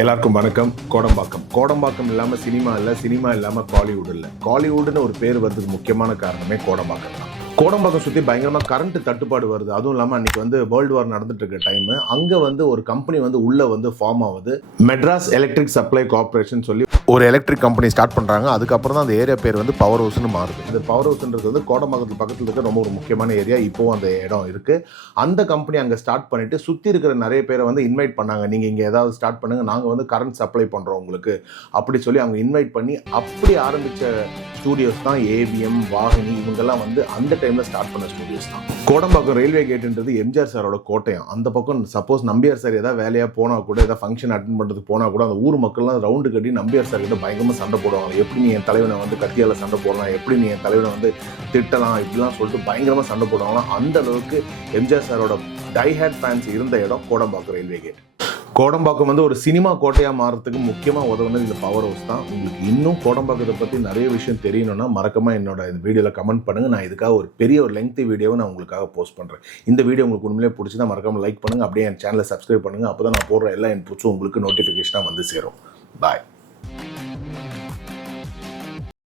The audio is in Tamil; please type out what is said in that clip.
எல்லாருக்கும் வணக்கம். கோடம்பாக்கம் இல்லாமல் சினிமா இல்லை, சினிமா இல்லாமல் காலிவுட் இல்லை. காலிவுட்னு ஒரு பேர் வர்றதுக்கு முக்கியமான காரணமே கோடம்பாக்கம் தான். கோடம்பாக்கம் சுற்றி பயங்கரமாக கரண்ட் தட்டுப்பாடு வருது. அதுவும் இல்லாமல் அன்றைக்கி வேர்ல்டு வார் நடந்துட்டு இருக்க டைமு. அங்கே ஒரு கம்பெனி உள்ளே ஃபார்ம் ஆகுது. மெட்ராஸ் எலக்ட்ரிக் சப்ளை கார்பரேஷன் சொல்லி ஒரு எலக்ட்ரிக் கம்பெனி ஸ்டார்ட் பண்ணுறாங்க. அதுக்கப்புறம் தான் அந்த ஏரியா பேர் பவர் ஹவுஸ்னு மாறுது. இந்த பவர் ஹவுஸ்ன்றது கோடம்பாக்கத்துக்கு பக்கத்தில் இருக்க ரொம்ப ஒரு முக்கியமான ஏரியா. இப்போவும் அந்த இடம் இருக்குது. அந்த கம்பெனி அங்கே ஸ்டார்ட் பண்ணிவிட்டு சுற்றி இருக்கிற நிறைய பேரை இன்வைட் பண்ணாங்க. நீங்கள் இங்கே ஏதாவது ஸ்டார்ட் பண்ணுங்கள், நாங்கள் கரண்ட் சப்ளை பண்ணுறோம் உங்களுக்கு அப்படி சொல்லி அவங்க இன்வைட் பண்ணி அப்படி ஆரம்பித்த ஸ்டூடியோஸ் தான் ஏவிஎம், வாகினி. இவங்கெல்லாம் அந்த டைமில் ஸ்டார்ட் பண்ண ஸ்டூடியோஸ் தான். கோடம்பாக்கம் ரயில்வே கேட்டுன்றது எம்ஜிஆர் சாரோட கோட்டையம். அந்த பக்கம் சப்போஸ் நம்பியார் சார் ஏதாவது வேலையாக போனால் கூட, ஏதாவது ஃபங்க்ஷன் அட்டென்ட் பண்ணுறதுக்கு போனால் கூட அந்த ஊர் மக்கள்லாம் ரவுண்டு கட்டி நம்பியார் சார் கிட்ட பயங்கரமாக சண்டை போடுவாங்க. எப்படி நீ என் தலைவனை கத்தியால் சண்டை போடலாம், எப்படி நீ என் தலைவனை திட்டலாம், இப்படிலாம் சொல்லிட்டு பயங்கரமாக சண்டை போடுவாங்களாம். அந்த அளவுக்கு எம்ஜிஆர் சாரோட டைஹேட் ஃபேன்ஸ் இருந்த இடம் கோடம்பாக்கம் ரயில்வே கேட். கோடம்பாக்கம் ஒரு சினிமா கோட்டையாக மாறதுக்கு முக்கியமாக உதவுனது இந்த பவர் ஹவுஸ் தான். உங்களுக்கு இன்னும் கோடம்பாக்கத்தை பற்றி நிறைய விஷயம் தெரியணும்னா மறக்காமல் என்னோட இந்த வீடியோவில் கமெண்ட் பண்ணுங்கள். நான் இதுக்காக ஒரு பெரிய லெங்க்தி வீடியோவை நான் உங்களுக்காக போஸ்ட் பண்ணுறேன். இந்த வீடியோ உங்களுக்கு உண்மையிலே பிடிச்சிதான் மறக்காமல் லைக் பண்ணுங்கள். அப்படியே என் சேனலை சப்ஸ்கிரைப் பண்ணுங்கள். அப்போ தான் நான் போடுற எல்லா இன்புட்ஸும் உங்களுக்கு நோட்டிஃபிகேஷனாக சேரும். பாய்.